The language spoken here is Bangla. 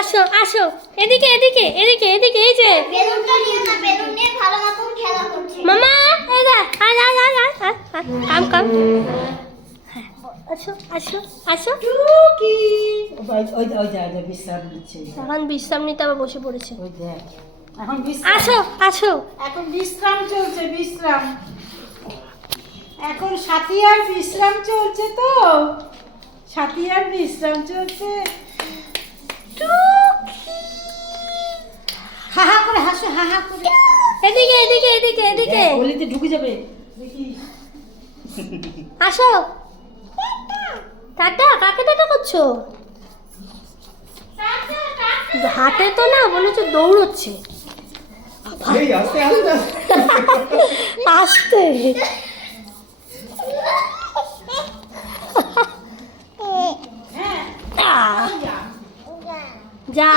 আসো আসো, এদিকে এদিকে এদিকে এদিকে, এই যে বেলুনটা নিয়ে না, বেলুন নিয়ে ভালো মতন খেলা করছে। মামা, এই যে আয় আয় আয় আয় আয়, আয়, কাম কাম, হ্যাঁ, আসো আসো আসো। টুকি ওই যা বিশ্রাম নিচ্ছে। এখন বিশ্রাম নিতে আবার বসে পড়েছে। ওই দেখ এখন বিশ্রাম। আসো আসো, এখন বিশ্রাম চলছে, বিশ্রাম। এখন সাথিয়ার বিশ্রাম চলছে তো, সাথিয়ার বিশ্রাম চলছে। হা হা করে হাসো, হা হা করে। এদিকে এদিকে এদিকে এদিকে, গলিতে ঢুকে যাবে দেখিস। আসো। টাটা, কাকে টাটা করছো? হাঁটে তো না, মনে হচ্ছে দৌড়চ্ছে। এই আস্তে আস্তে আস্তে। হ্যাঁ যা